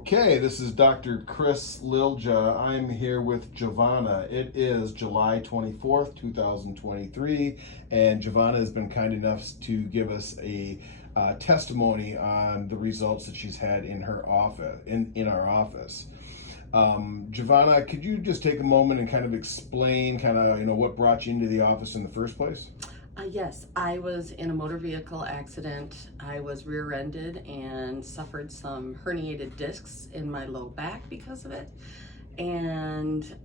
Okay, this is Dr. Chris Lilja. I'm here with Jovanna. It is July 24th, 2023, and Jovanna has been kind enough to give us a testimony on the results that she's had in her office, in our office. Jovanna, could you just take a moment and kind of explain what brought you into the office in the first place? Yes, I was in a motor vehicle accident. I was rear-ended and suffered some herniated discs in my low back because of it. And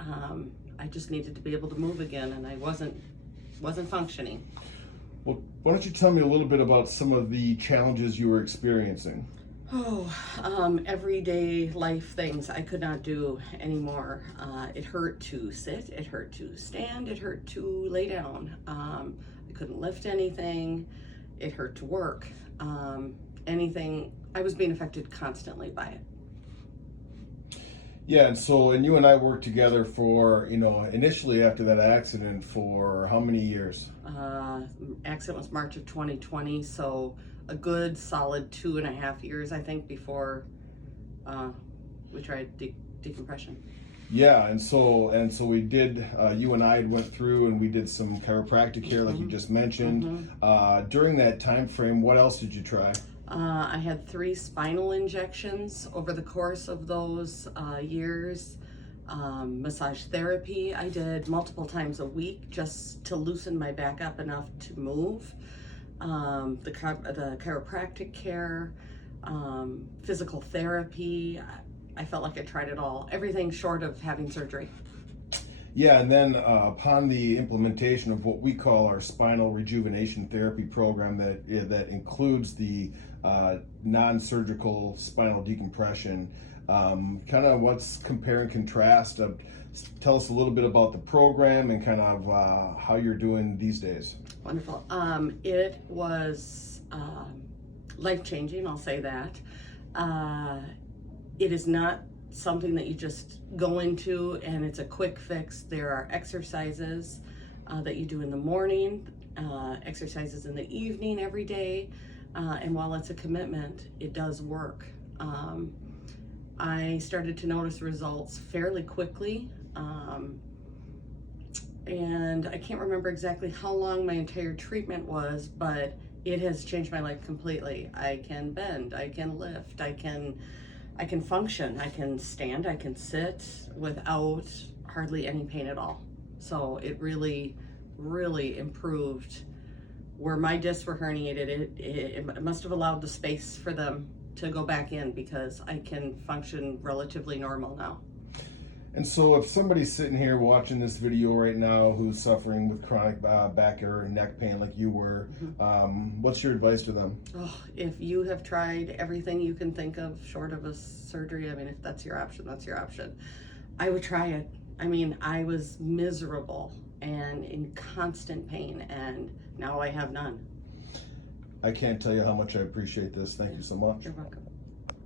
I just needed to be able to move again, and I wasn't functioning. Well, why don't you tell me a little bit about some of the challenges you were experiencing? Everyday life things I could not do anymore. It hurt to sit, it hurt to stand, it hurt to lay down. I couldn't lift anything, it hurt to work. Anything, I was being affected constantly by it. Yeah, and you and I worked together for, initially after that accident for how many years? Accident was March of 2020, so a good solid 2.5 years, I think, before we tried decompression. Yeah, and so we did. You and I went through and we did some chiropractic care, like you just mentioned. During that time frame, what else did you try? I had 3 spinal injections over the course of those years. Massage therapy I did multiple times a week just to loosen my back up enough to move. The chiropractic care, physical therapy. I felt like I tried it all. Everything short of having surgery. Yeah, and then upon the implementation of what we call our Spinal Rejuvenation therapy program that includes the non-surgical spinal decompression, kind of what's compare and contrast. Tell us a little bit about the program and kind of how you're doing these days. Wonderful. It was life-changing, I'll say that. It is not something that you just go into and it's a quick fix. There are exercises that you do in the morning, exercises in the evening every day, and while it's a commitment, it does work. I started to notice results fairly quickly, and I can't remember exactly how long my entire treatment was, but it has changed my life completely. I can bend, I can lift, I can function, I can stand, I can sit without hardly any pain at all. So it really, really improved. Where my discs were herniated, it must have allowed the space for them to go back in because I can function relatively normal now. And so if somebody's sitting here watching this video right now who's suffering with chronic back or neck pain like you were, what's your advice to them? Oh, if you have tried everything you can think of short of a surgery, I mean, if that's your option, that's your option. I would try it. I mean, I was miserable and in constant pain, and now I have none. I can't tell you how much I appreciate this. Thank you so much. You're welcome.